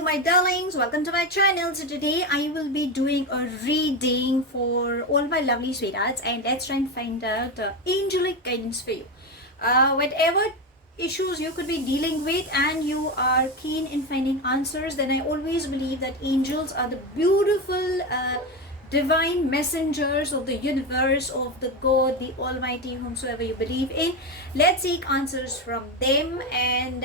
Hello my darlings, welcome to my channel. So today I will be doing a reading for all my lovely sweethearts, and let's try and find out angelic guidance for you. Whatever issues you could be dealing with and you are keen in finding answers, then I always believe that angels are the beautiful divine messengers of the universe, of the God, the Almighty, whomsoever you believe in. Let's seek answers from them, and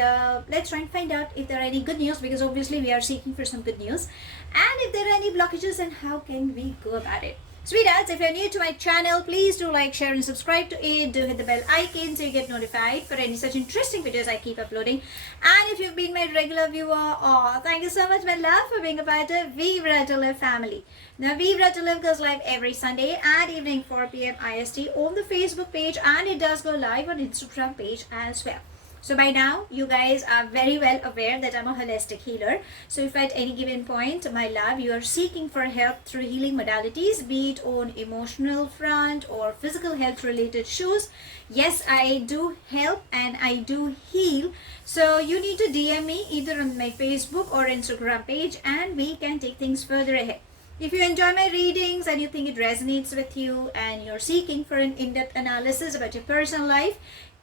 let's try and find out if there are any good news, because obviously we are seeking for some good news, and if there are any blockages and how can we go about it. Sweethearts, if you're new to my channel, please do like, share and subscribe to it. Do hit the bell icon so you get notified for any such interesting videos I keep uploading. And if you've been my regular viewer, oh, thank you so much my love for being a part of Vivre to Live family. Now Vivre to Live goes live every Sunday at evening 4 p.m. IST on the Facebook page, and it does go live on Instagram page as well. So by now, you guys are very well aware that I'm a holistic healer. So if at any given point, my love, you are seeking for help through healing modalities, be it on emotional front or physical health related issues, yes, I do help and I do heal. So you need to DM me either on my Facebook or Instagram page, and we can take things further ahead. If you enjoy my readings and you think it resonates with you and you're seeking for an in-depth analysis about your personal life,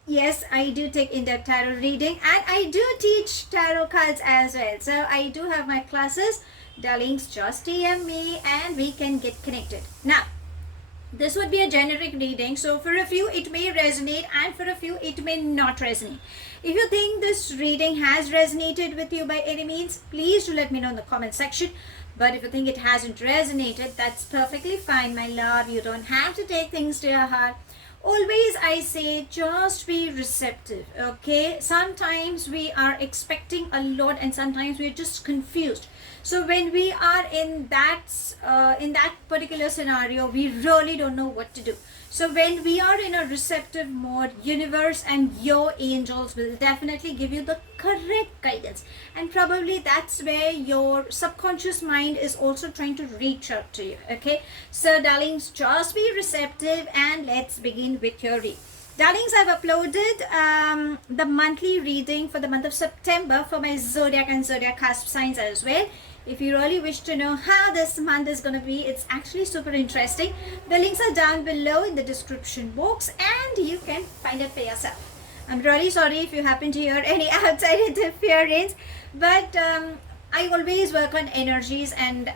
yes, I do take in-depth tarot reading, and I do teach tarot cards as well. So I do have my classes. Darlings, just DM me and we can get connected. Now, this would be a generic reading, so for a few it may resonate and for a few it may not resonate. If you think this reading has resonated with you by any means, please do let me know in the comment section. But if you think it hasn't resonated, that's perfectly fine, my love. You don't have to take things to your heart. Always I say, just be receptive, okay? Sometimes we are expecting a lot and sometimes we're just confused. So when we are in that particular scenario, we really don't know what to do. So when we are in a receptive mode, universe and your angels will definitely give you the correct guidance. And probably that's where your subconscious mind is also trying to reach out to you, okay? So darlings, just be receptive and let's begin with your read. Darlings, I've uploaded the monthly reading for the month of September for my zodiac and zodiac cusp signs as well. If you really wish to know how this month is going to be, it's actually super interesting. The links are down below in the description box and you can find it for yourself. I'm really sorry if you happen to hear any outside interference, but I always work on energies, and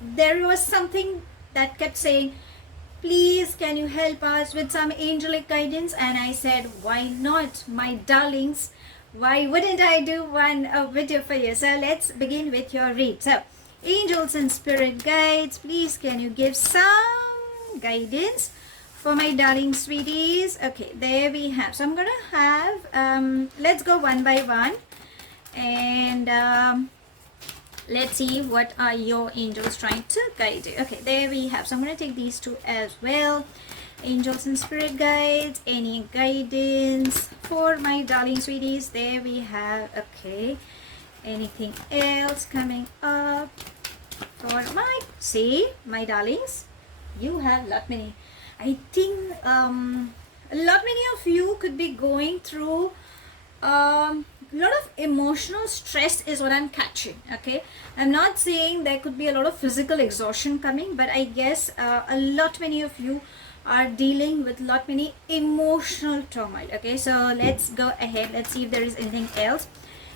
there was something that kept saying, please can you help us with some angelic guidance? And I said, why not, my darlings? Why wouldn't I do one video for you? So let's begin with your read. So angels and spirit guides, please can you give some guidance for my darling sweeties? Okay, there we have. So I'm gonna have let's go one by one, and let's see what are your angels trying to guide you. Okay, there we have. So I'm gonna take these two as well. Angels and spirit guides, any guidance for my darling sweeties? There we have. Okay, anything else coming up for my darlings? You have lot many. I think a lot many of you could be going through a lot of emotional stress is what I'm catching. Okay, I'm not saying there could be a lot of physical exhaustion coming, but I guess a lot many of you are dealing with lot many emotional turmoil. Okay, so let's go ahead. Let's see if there is anything else.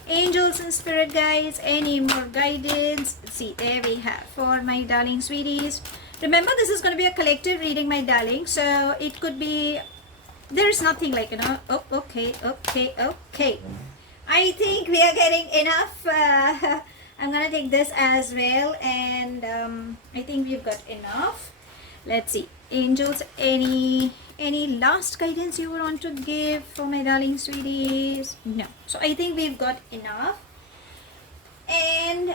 Angels and spirit guides, any more guidance? Let's see, there we have for my darling sweeties. Remember, this is going to be a collective reading, my darling, so it could be, there is nothing like, you know, oh, okay. I think we are getting enough. I'm gonna take this as well, and I think we've got enough. Let's see, angels, any last guidance you want to give for my darling sweeties? No. So I think we've got enough, and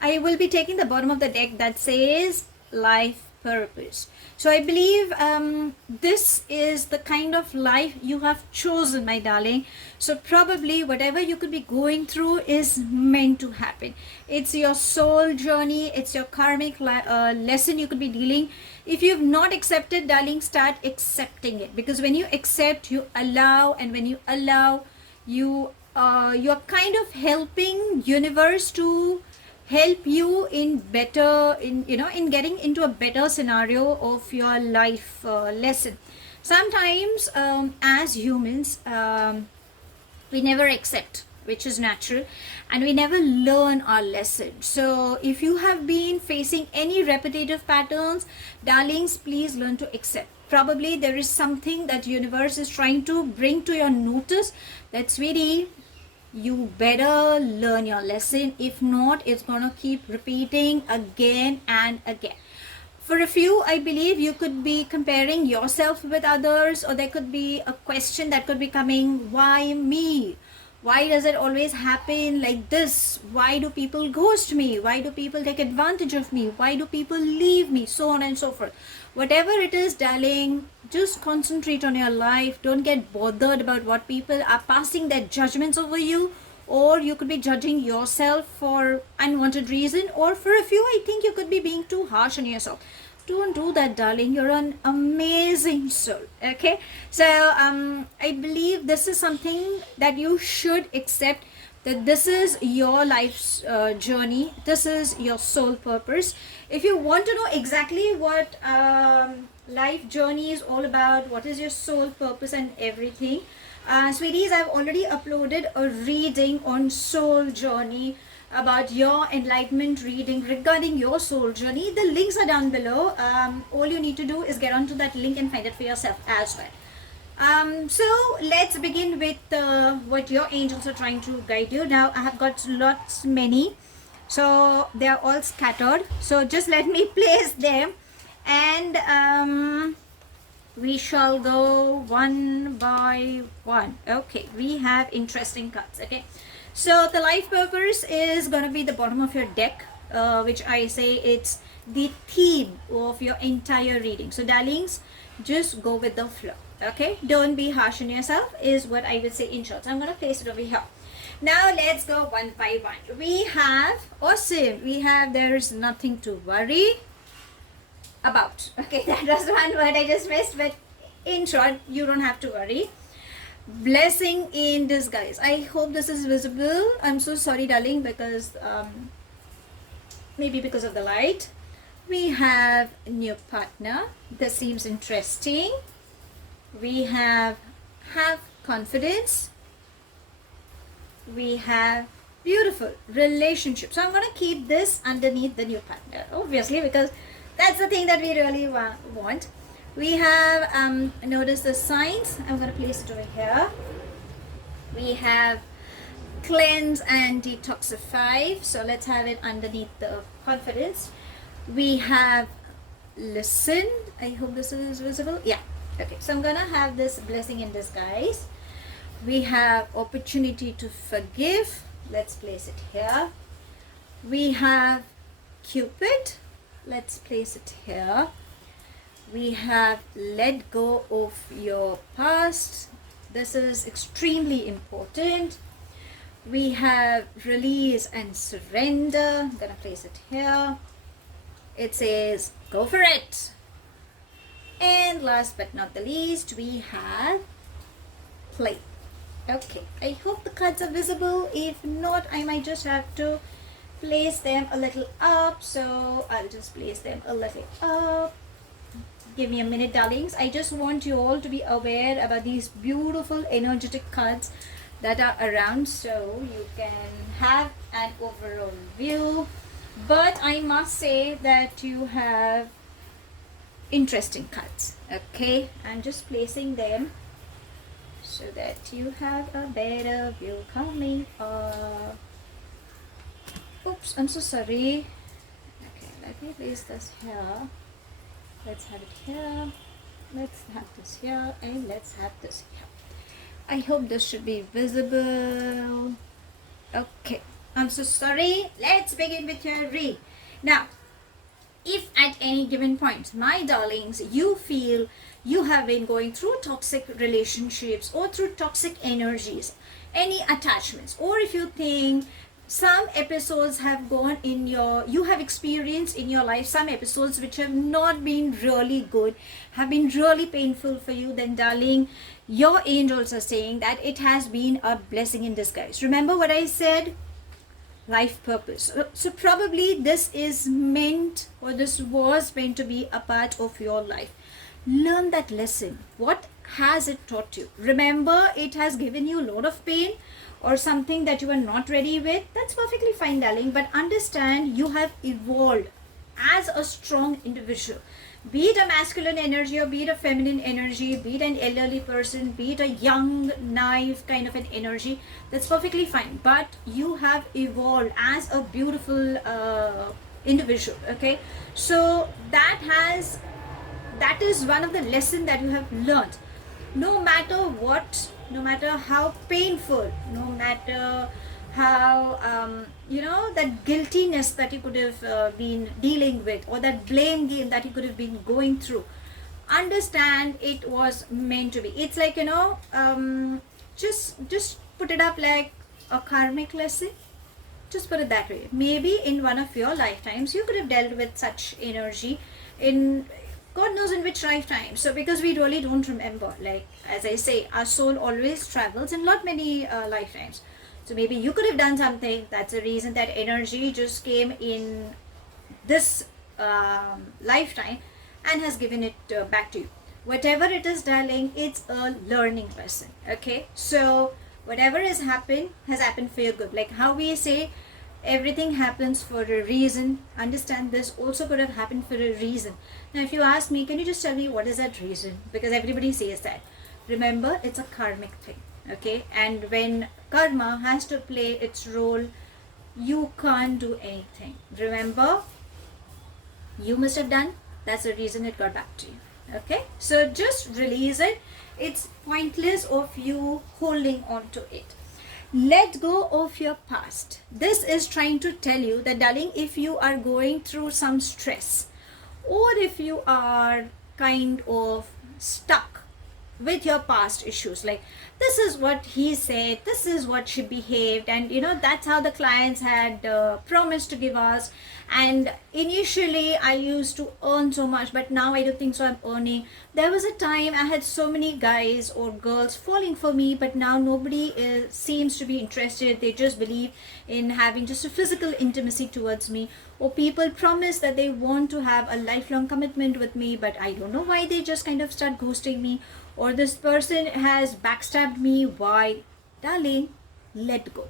I will be taking the bottom of the deck that says life purpose. So I believe this is the kind of life you have chosen, my darling. So probably whatever you could be going through is meant to happen. It's your soul journey, it's your karmic lesson you could be dealing. If you've not accepted, darling, start accepting it, because when you accept, you allow, and when you allow, you you're kind of helping universe to help you in better, in getting into a better scenario of your life lesson. Sometimes as humans, we never accept, which is natural, and we never learn our lesson. So if you have been facing any repetitive patterns, darlings, please learn to accept. Probably there is something that universe is trying to bring to your notice, that sweetie, you better learn your lesson. If not, it's gonna keep repeating again and again. For a few, I believe you could be comparing yourself with others, or there could be a question that could be coming, why me? Why does it always happen like this? Why do people ghost me? Why do people take advantage of me? Why do people leave me? So on and so forth. Whatever it is, darling, just concentrate on your life. Don't get bothered about what people are passing their judgments over you, or you could be judging yourself for unwanted reason, or for a few, I think you could be being too harsh on yourself. Don't do that, darling. You're an amazing soul. Okay, so I believe this is something that you should accept, that this is your life's journey. This is your soul purpose. If you want to know exactly what life journey is all about, what is your soul purpose and everything, sweeties, I've already uploaded a reading on soul journey, about your enlightenment reading regarding your soul journey. The links are down below. All you need to do is get onto that link and find it for yourself as well. So let's begin with what your angels are trying to guide you. Now I have got many, so they are all scattered, so just let me place them, and we shall go one by one. Okay, we have interesting cards. Okay, so the life purpose is going to be the bottom of your deck, which I say it's the theme of your entire reading. So darlings, just go with the flow. Okay, don't be harsh on yourself is what I would say in short. So I'm going to place it over here. Now let's go one by one. We have, awesome, we have there's nothing to worry about. Okay, that was one word I just missed, but in short, you don't have to worry. Blessing in disguise. I hope this is visible. I'm so sorry, darling, because maybe because of the light. We have new partner. This seems interesting. We have confidence. We have beautiful relationship. So I'm going to keep this underneath the new partner, obviously, because that's the thing that we really want. We have, notice the signs. I'm going to place it over here. We have cleanse and detoxify. So let's have it underneath the confidence. We have listen. I hope this is visible. Yeah. Okay. So I'm going to have this blessing in disguise. We have opportunity to forgive. Let's place it here. We have Cupid. Let's place it here. We have let go of your past. This is extremely important. We have release and surrender. I'm gonna place it here. It says go for it. And last but not the least, we have play. Okay, I hope the cards are visible. If not, I might just have to place them a little up. So I'll just place them a little up. Give me a minute, darlings. I just want you all to be aware about these beautiful energetic cards that are around, so you can have an overall view. But I must say that you have interesting cards. Okay, I'm just placing them so that you have a better view coming up. Oops, I'm so sorry. Okay, let me place this here. Let's have it here. Let's have this here, and let's have this here. I hope this should be visible. Okay, I'm so sorry. Let's begin with your read. Now, if at any given point, my darlings, you feel you have been going through toxic relationships or through toxic energies, any attachments, or if you think some episodes have gone in you have experienced in your life some episodes which have not been really good, have been really painful for you, then darling, your angels are saying that it has been a blessing in disguise. Remember what I said? Life purpose. So probably this is meant, or this was meant to be a part of your life. Learn that lesson. What has it taught you? Remember, it has given you a lot of pain or something that you are not ready with. That's perfectly fine, darling, but understand you have evolved as a strong individual. Be it a masculine energy or be it a feminine energy, be it an elderly person, be it a young, naive kind of an energy, that's perfectly fine. But you have evolved as a beautiful individual, okay? So that is one of the lessons that you have learned. No matter what, no matter how painful, no matter how that guiltiness that you could have been dealing with, or that blame game that you could have been going through, understand it was meant to be. It's like, just put it up like a karmic lesson. Just put it that way. Maybe in one of your lifetimes you could have dealt with such energy in God knows in which lifetime. So because we really don't remember, like as I say, our soul always travels in lot many lifetimes. So maybe you could have done something. That's the reason that energy just came in this lifetime and has given it back to you. Whatever it is, darling, it's a learning lesson. Okay, so whatever has happened for your good. Like how we say, everything happens for a reason. Understand this also could have happened for a reason. Now if you ask me, can you just tell me what is that reason? Because everybody says that. Remember, it's a karmic thing, okay? And when karma has to play its role, you can't do anything. Remember, you must have done, that's the reason it got back to you, okay? So just release it. It's pointless of you holding on to it. Let go of your past. This is trying to tell you that, darling, if you are going through some stress, or if you are kind of stuck with your past issues, like this is what he said, this is what she behaved, and that's how the clients had promised to give us, and initially I used to earn so much, but now I don't think so I'm earning. There was a time I had so many guys or girls falling for me, but now nobody seems to be interested. They just believe in having just a physical intimacy towards me, or people promise that they want to have a lifelong commitment with me, but I don't know why they just kind of start ghosting me, or this person has backstabbed me. Why? Darling, let go.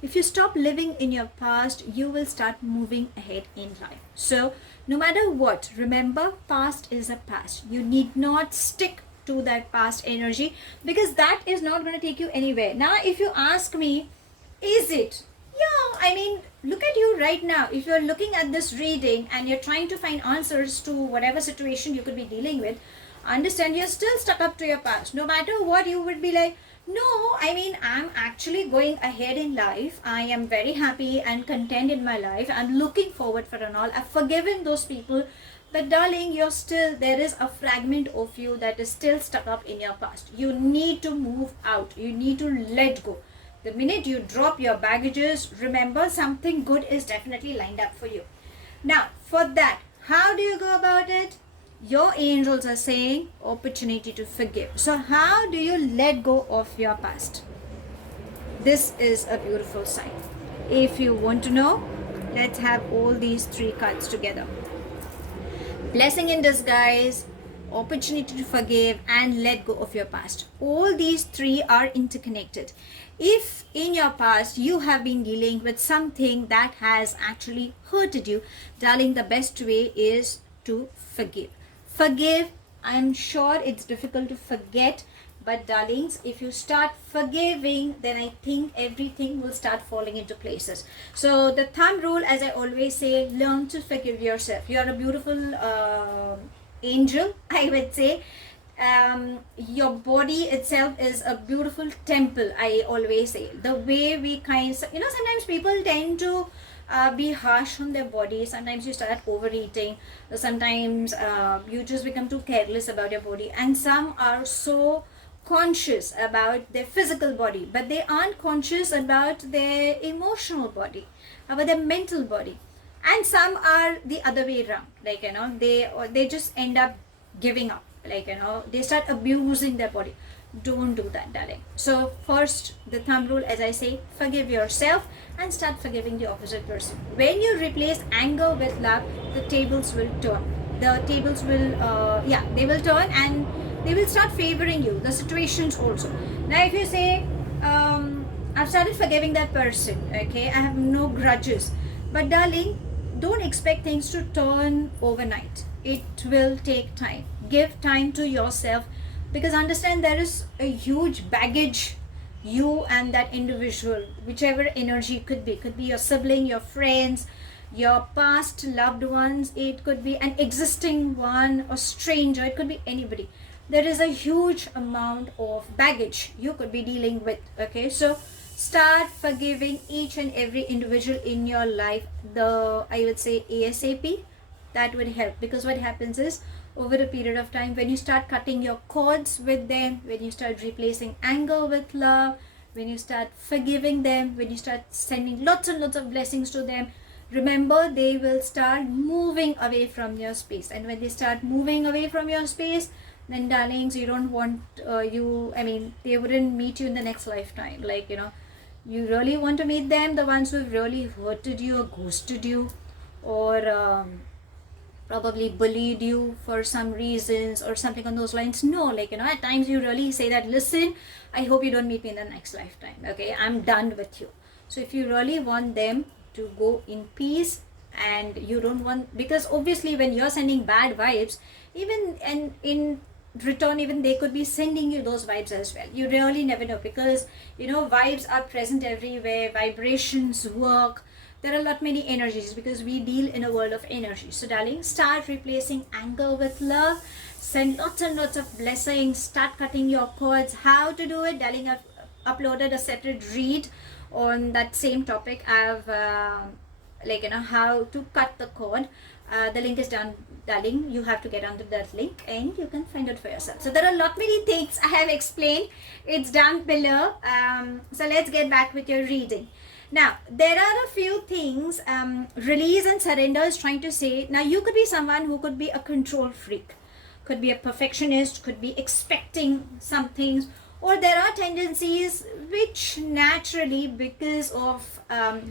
If you stop living in your past, you will start moving ahead in life. So no matter what, remember, past is a past. You need not stick to that past energy, because that is not going to take you anywhere. Now if you ask me, is it? Yeah, I mean, look at you right now. If you're looking at this reading and you're trying to find answers to whatever situation you could be dealing with, understand you're still stuck up to your past. No matter what, you would be like, no, I mean, I'm actually going ahead in life. I am very happy and content in my life. I'm looking forward for an all. I've forgiven those people. But darling, there is a fragment of you that is still stuck up in your past. You need to move out. You need to let go. The minute you drop your baggages, remember, something good is definitely lined up for you. Now, for that, how do you go about it? Your angels are saying opportunity to forgive. So how do you let go of your past? This is a beautiful sign. If you want to know, let's have all these three cards together. Blessing in disguise, opportunity to forgive, and let go of your past. All these three are interconnected. If in your past you have been dealing with something that has actually hurted you, darling, the best way is to forgive. Forgive. I'm sure it's difficult to forget, but darlings, if you start forgiving, then I think everything will start falling into places. So the thumb rule, as I always say, learn to forgive yourself. You are a beautiful angel, I would say. Your body itself is a beautiful temple, I always say. The way we sometimes people tend to be harsh on their body. Sometimes you start overeating. Sometimes you just become too careless about your body. And some are so conscious about their physical body, but they aren't conscious about their emotional body, about their mental body. And some are the other way around, like, you know, they just end up giving up, like, you know, they start abusing their body. Don't do that, darling. So first, the thumb rule, as I say, forgive yourself and start forgiving the opposite person. When you replace anger with love, the tables will turn. The tables will they will turn, and they will start favoring you, the situations also. Now if you say, I've started forgiving that person, okay, I have no grudges, but darling, don't expect things to turn overnight. It will take time. Give time to yourself, because understand there is a huge baggage you and that individual, whichever energy could be your sibling, your friends, your past loved ones, it could be an existing one, a stranger, it could be anybody. There is a huge amount of baggage you could be dealing with, okay? So start forgiving each and every individual in your life, I would say ASAP. That would help, because what happens is, over a period of time, when you start cutting your cords with them, when you start replacing anger with love, when you start forgiving them, when you start sending lots and lots of blessings to them, remember, they will start moving away from your space. And when they start moving away from your space, then darlings, you don't want they wouldn't meet you in the next lifetime. Like, you know, you really want to meet them, the ones who've really hurted you or ghosted you, or probably bullied you for some reasons or something on those lines. No, like, you know, at times you really say that, listen, I hope you don't meet me in the next lifetime, okay, I'm done with you. So if you really want them to go in peace, and you don't want, because obviously when you're sending bad vibes, even and in return, even they could be sending you those vibes as well. You really never know, because, you know, vibes are present everywhere, vibrations work. There are a lot many energies, because we deal in a world of energy. So darling, start replacing anger with love. Send lots and lots of blessings. Start cutting your cords. How to do it, darling? I've uploaded a separate read on that same topic. I've how to cut the cord. The link is down, darling. You have to get onto that link and you can find it for yourself. So there are a lot many things I have explained. It's down below. So let's get back with your reading. Now, there are a few things release and surrender is trying to say. Now, you could be someone who could be a control freak, could be a perfectionist, could be expecting some things, or there are tendencies which naturally, because of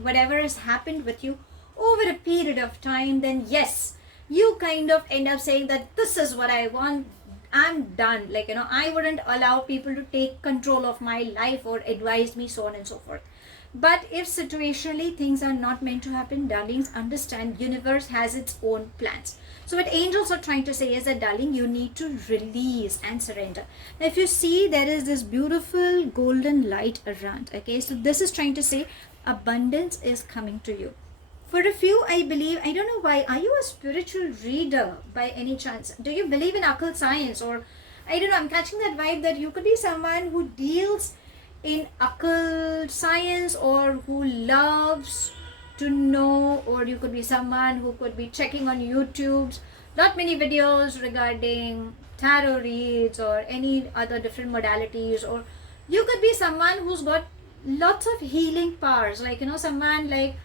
whatever has happened with you over a period of time, then yes, you kind of end up saying that this is what I want, I'm done. Like, you know, I wouldn't allow people to take control of my life or advise me, so on and so forth. But if situationally things are not meant to happen, darlings, understand universe has its own plans. So what angels are trying to say is that, darling, you need to release and surrender. Now if you see, there is this beautiful golden light around, okay? So this is trying to say abundance is coming to you. For a few, I believe, I don't know why, are you a spiritual reader by any chance? Do you believe in occult science? Or I don't know, I'm catching that vibe that you could be someone who deals in occult science, or who loves to know, or you could be someone who could be checking on YouTube not many videos regarding tarot reads or any other different modalities, or you could be someone who's got lots of healing powers, like, you know, someone like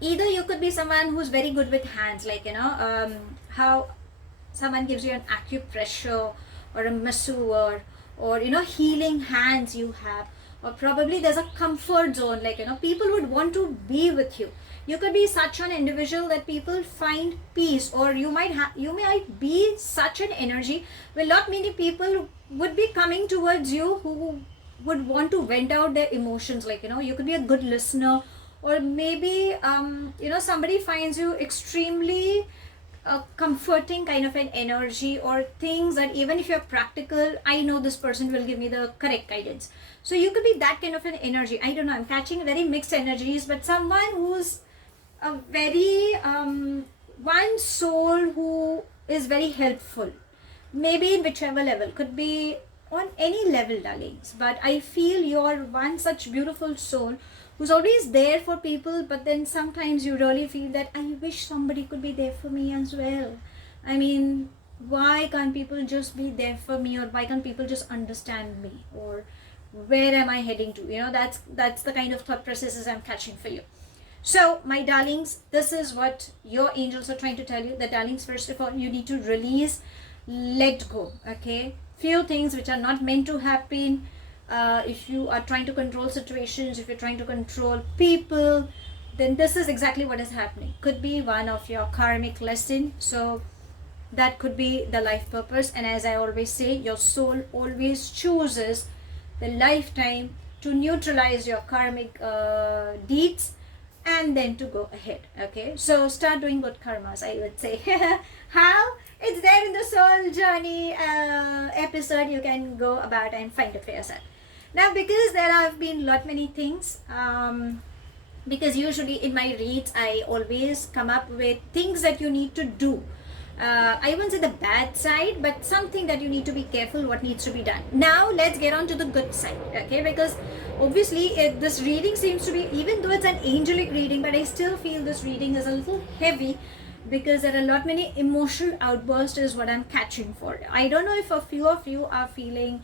either you could be someone who's very good with hands, like, you know, how someone gives you an acupressure or a masseur, or, you know, healing hands you have, or probably there's a comfort zone, like, you know, people would want to be with you. You could be such an individual that people find peace, or you might be such an energy where not many people would be coming towards you who would want to vent out their emotions. Like, you know, you could be a good listener, or maybe you know, somebody finds you extremely a comforting kind of an energy, or things that even if you're practical, I know this person will give me the correct guidance. So you could be that kind of an energy. I don't know, I'm catching very mixed energies, but someone who's a very one soul who is very helpful, maybe in whichever level, could be on any level, darlings, but I feel you're one such beautiful soul who's always there for people, but then sometimes you really feel that I wish somebody could be there for me as well. I mean, why can't people just be there for me, or why can't people just understand me, or where am I heading to? That's the kind of thought processes I'm catching for you. So my darlings, this is what your angels are trying to tell you. The darlings, first of all, you need to release, let go. Okay, few things which are not meant to happen. If you are trying to control situations, if you're trying to control people, then this is exactly what is happening. Could be one of your karmic lesson. So that could be the life purpose. And as I always say, your soul always chooses the lifetime to neutralize your karmic deeds and then to go ahead. Okay, so start doing good karmas, I would say. How? It's there in the soul journey episode. You can go about and find it for yourself. Now, because there have been many things, because usually in my reads I always come up with things that you need to do. I won't say the bad side, but something that you need to be careful what needs to be done. Now let's get on to the good side. Okay, because obviously this reading seems to be, even though it's an angelic reading, but I still feel this reading is a little heavy, because there are many emotional outbursts is what I'm catching for. I don't know if a few of you are feeling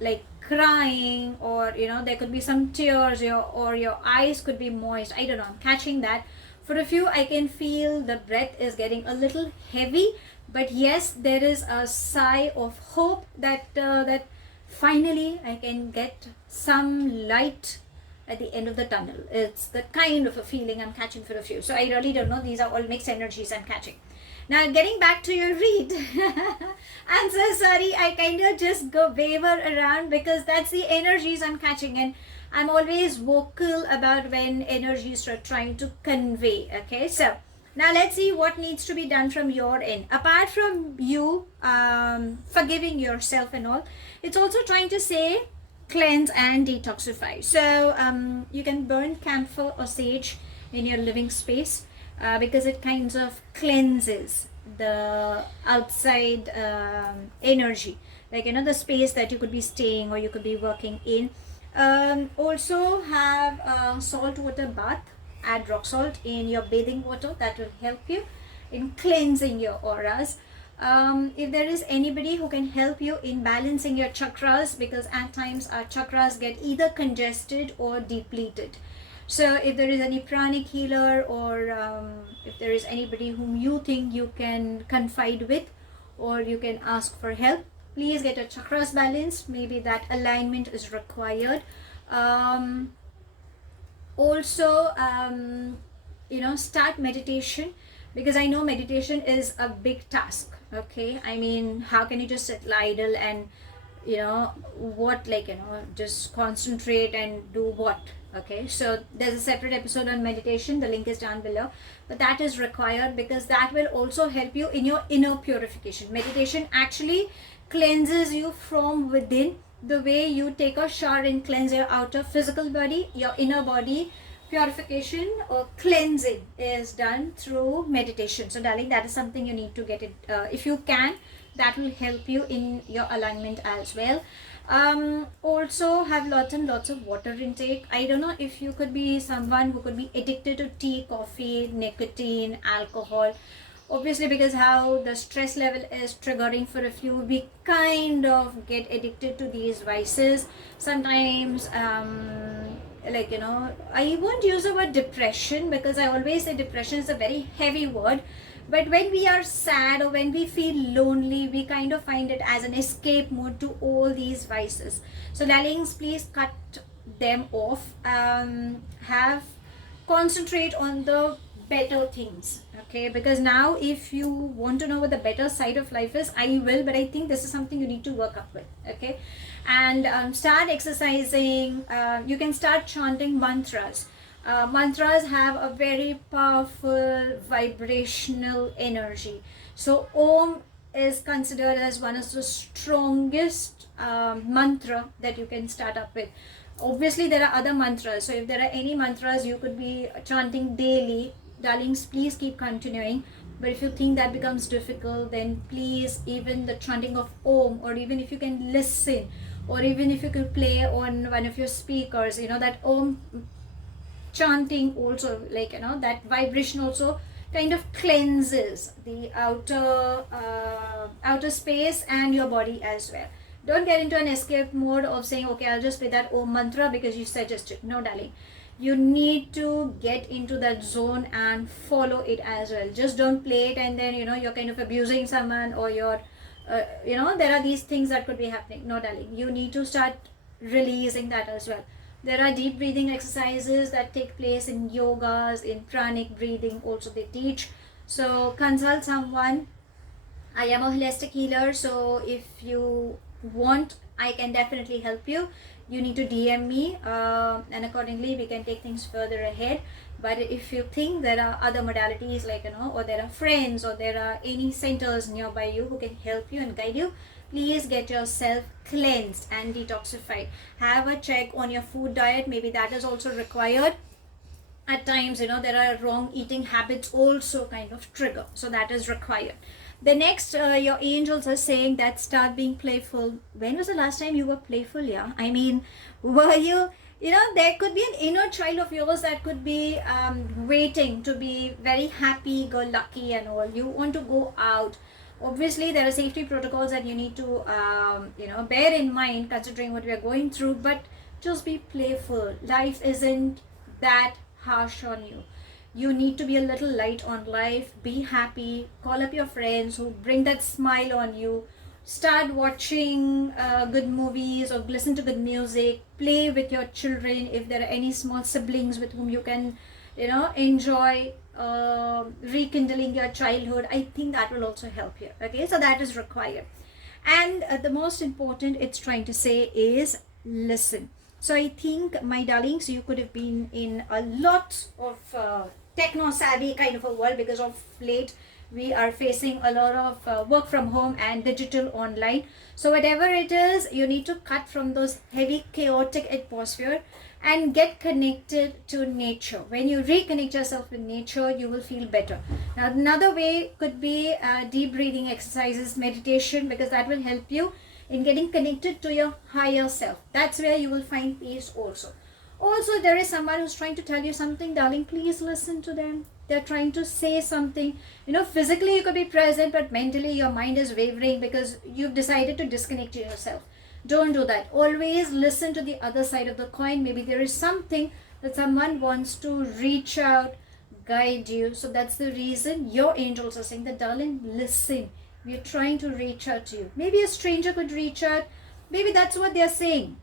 like crying, or there could be some tears, or your eyes could be moist. I don't know, I'm catching that. For a few, I can feel the breath is getting a little heavy, but yes, there is a sigh of hope that that finally I can get some light at the end of the tunnel. It's the kind of a feeling I'm catching for a few. So I really don't know. These are all mixed energies I'm catching. Now, getting back to your read. I'm so sorry. I kind of just go waver around because that's the energies I'm catching, and I'm always vocal about when energies are trying to convey. Okay, so now let's see what needs to be done from your end. Apart from you forgiving yourself and all, it's also trying to say cleanse and detoxify. So you can burn camphor or sage in your living space because it kinds of cleanses the outside energy, like the space that you could be staying or you could be working in. Also have a salt water bath. Add rock salt in your bathing water. That will help you in cleansing your auras. If there is anybody who can help you in balancing your chakras, because at times our chakras get either congested or depleted. So if there is any pranic healer, or if there is anybody whom you think you can confide with, or you can ask for help, please get your chakras balanced. Maybe that alignment is required. Also, start meditation, because I know meditation is a big task. Okay, I mean, how can you just sit idle and just concentrate and do what? Okay, so there's a separate episode on meditation. The link is down below, but that is required because that will also help you in your inner purification. Meditation actually cleanses you from within. The way you take a shower and cleanse your outer physical body, your inner body purification or cleansing is done through meditation. So darling, that is something you need to get it if you can. That will help you in your alignment as well. Also have lots and lots of water intake. I don't know if you could be someone who could be addicted to tea, coffee, nicotine, alcohol. Obviously, because how the stress level is triggering for a few, we kind of get addicted to these vices. Sometimes I won't use the word depression, because I always say depression is a very heavy word. But when we are sad or when we feel lonely, we kind of find it as an escape mode to all these vices. So darlings, please cut them off. Concentrate on the better things. Okay, because now if you want to know what the better side of life is, I will, but I think this is something you need to work up with. Okay, and start exercising. You can start chanting mantras. Mantras have a very powerful vibrational energy. So Om is considered as one of the strongest mantra that you can start up with. Obviously there are other mantras, so if there are any mantras you could be chanting daily, darlings, please keep continuing. But if you think that becomes difficult, then please, even the chanting of Om, or even if you can listen, or even if you could play on one of your speakers, that Om chanting also, that vibration also kind of cleanses the outer space and your body as well. Don't get into an escape mode of saying, okay, I'll just play that Om mantra because you suggested. No, darling. You need to get into that zone and follow it as well. Just don't play it and then, you're kind of abusing someone, or you're, there are these things that could be happening. No, darling. You need to start releasing that as well. There are deep breathing exercises that take place in yogas, in pranic breathing also they teach. So consult someone. I am a holistic healer, so if you want, I can definitely help you. You need to DM me, and accordingly we can take things further ahead. But if you think there are other modalities, like, or there are friends, or there are any centers nearby you who can help you and guide you, please get yourself cleansed and detoxified. Have a check on your food diet. Maybe that is also required. At times, there are wrong eating habits also kind of trigger. So that is required. The next, your angels are saying that start being playful. When was the last time you were playful? Yeah, I mean, were you, there could be an inner child of yours that could be waiting to be very happy, go lucky and all. You want to go out. Obviously, there are safety protocols that you need to, bear in mind considering what we are going through. But just be playful. Life isn't that harsh on you. You need to be a little light on life. Be happy. Call up your friends who bring that smile on you. Start watching good movies or listen to good music. Play with your children if there are any small siblings with whom you can, enjoy rekindling your childhood. I think that will also help you. Okay, so that is required. And the most important it's trying to say is listen. So I think, my darlings, you could have been in a lot of techno savvy kind of a world, because of late we are facing a lot of work from home and digital online. So whatever it is, you need to cut from those heavy chaotic atmosphere and get connected to nature. When you reconnect yourself with nature, you will feel better. Now another way could be deep breathing exercises, meditation, because that will help you in getting connected to your higher self. That's where you will find peace also. Also, there is someone who's trying to tell you something, darling. Please listen to them. They're trying to say something. Physically you could be present, but mentally your mind is wavering because you've decided to disconnect yourself. Don't do that. Always listen to the other side of the coin. Maybe there is something that someone wants to reach out, guide you. So that's the reason your angels are saying that, darling, listen. We're trying to reach out to you. Maybe a stranger could reach out. Maybe that's what they're saying.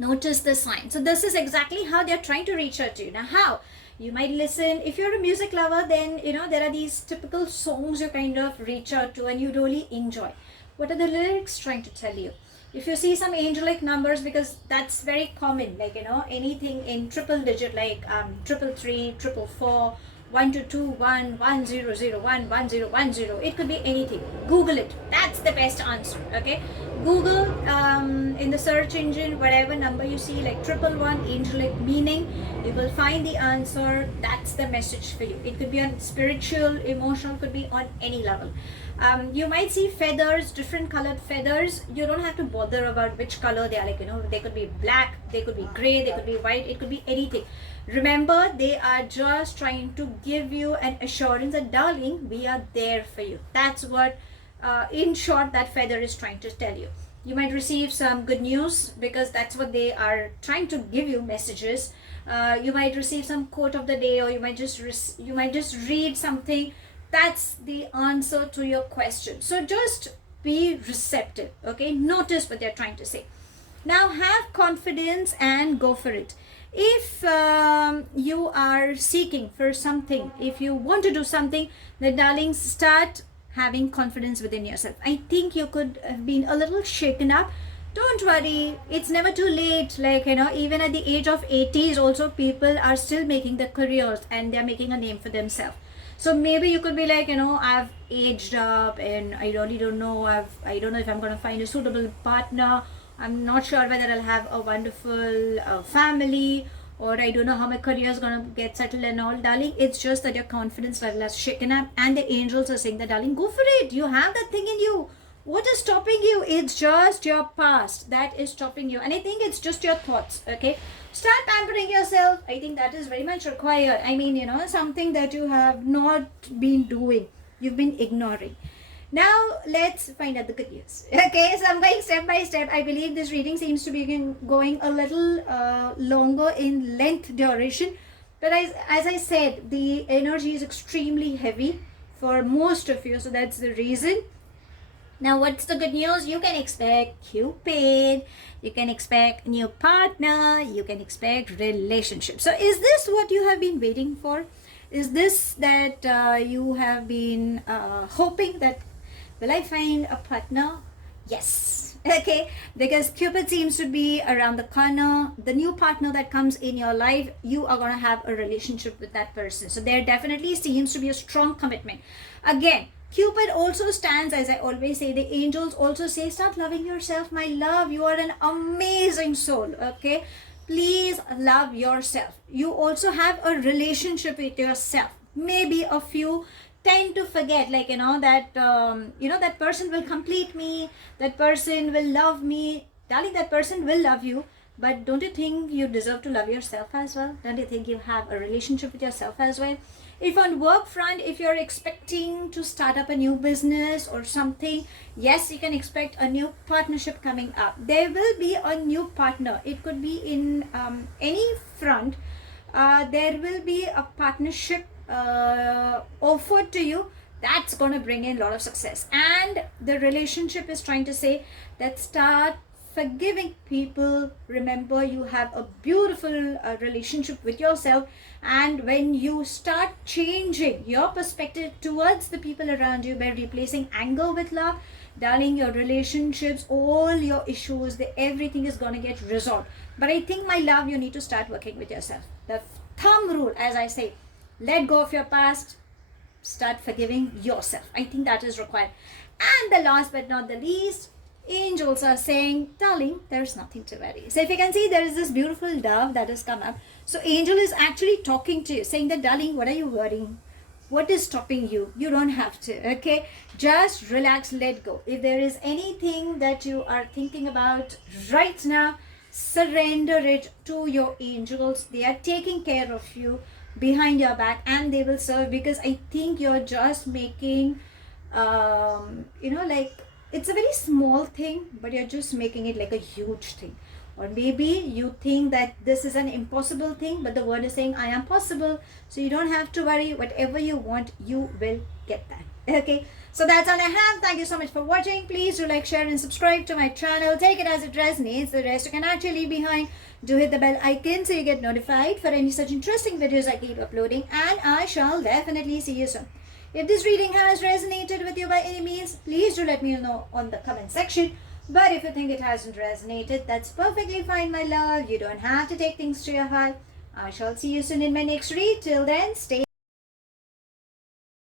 Notice the sign. So this is exactly how they're trying to reach out to you. Now how? You might listen. If you're a music lover, then there are these typical songs you kind of reach out to and you really enjoy. What are the lyrics trying to tell you? If you see some angelic numbers, because that's very common, like anything in triple digit, like 333, 444, 1221, 1001, 1010. It could be anything. Google it. That's the best answer. Okay, Google in the search engine, whatever number you see, like 111 angelic meaning, you will find the answer. That's the message for you. It could be on spiritual, emotional, could be on any level. You might see feathers, different colored feathers. You don't have to bother about which color they are, like they could be black, they could be gray, they could be white, it could be anything. Remember, they are just trying to give you an assurance that, darling, we are there for you. That's what in short that feather is trying to tell you. You might receive some good news, because that's what they are trying to give you, messages. You might receive some quote of the day, or you might just read something. That's the answer to your question. So just be receptive. Okay, notice what they're trying to say. Now have confidence and go for it. If you are seeking for something, if you want to do something, then darlings, start having confidence within yourself. I think you could have been a little shaken up. Don't worry, it's never too late. Like, even at the age of 80s also, people are still making their careers and they're making a name for themselves. So maybe you could be like, I've aged up and I really don't know. I don't know if I'm going to find a suitable partner. I'm not sure whether I'll have a wonderful family, or I don't know how my career is going to get settled and all. Darling, it's just that your confidence level has shaken up, and the angels are saying that, darling, go for it. You have that thing in you. What is stopping you? It's just your past that is stopping you. And I think it's just your thoughts, okay? Start pampering yourself. I think that is very much required. I mean, something that you have not been doing. You've been ignoring. Now, let's find out the good news. Okay, so I'm going step by step. I believe this reading seems to be going a little longer in length duration. But as I said, the energy is extremely heavy for most of you. So that's the reason. Now, what's the good news? You can expect Cupid. You can expect new partner. You can expect relationship. So is this what you have been waiting for? Is this that you have been hoping that, will I find a partner? Yes. Okay. Because Cupid seems to be around the corner. The new partner that comes in your life, you are going to have a relationship with that person. So there definitely seems to be a strong commitment. Again, Cupid also stands, as I always say, the angels also say, start loving yourself, my love. You are an amazing soul, okay? Please love yourself. You also have a relationship with yourself. Maybe a few tend to forget, like, that person will complete me, that person will love me. Darling, that person will love you. But don't you think you deserve to love yourself as well? Don't you think you have a relationship with yourself as well? If on work front, if you're expecting to start up a new business or something, yes, you can expect a new partnership coming up. There will be a new partner. It could be in any front. There will be a partnership offered to you. That's going to bring in a lot of success. And the relationship is trying to say that start forgiving people. Remember, you have a beautiful relationship with yourself, and when you start changing your perspective towards the people around you by replacing anger with love, darling, your relationships, all your issues, everything is going to get resolved. But I think, my love, you need to start working with yourself. The thumb rule, as I say, let go of your past, start forgiving yourself. I think that is required. And the last but not the least, angels are saying, darling, there's nothing to worry. So if you can see, there is this beautiful dove that has come up. So angel is actually talking to you, saying that, darling, what are you worrying? What is stopping you? You don't have to, okay? Just relax, let go. If there is anything that you are thinking about right now, surrender it to your angels. They are taking care of you behind your back, and they will serve, because I think you're just making, it's a very small thing, but you're just making it like a huge thing. Or maybe you think that this is an impossible thing, but the word is saying, I am possible. So you don't have to worry. Whatever you want, you will get that. Okay. So that's all I have. Thank you so much for watching. Please do like, share, and subscribe to my channel. Take it as it resonates. The rest you can actually leave behind. Do hit the bell icon so you get notified for any such interesting videos I keep uploading. And I shall definitely see you soon. If this reading has resonated with you by any means, please do let me know on the comment section. But if you think it hasn't resonated, that's perfectly fine, my love. You don't have to take things to your heart. I shall see you soon in my next read. Till then, stay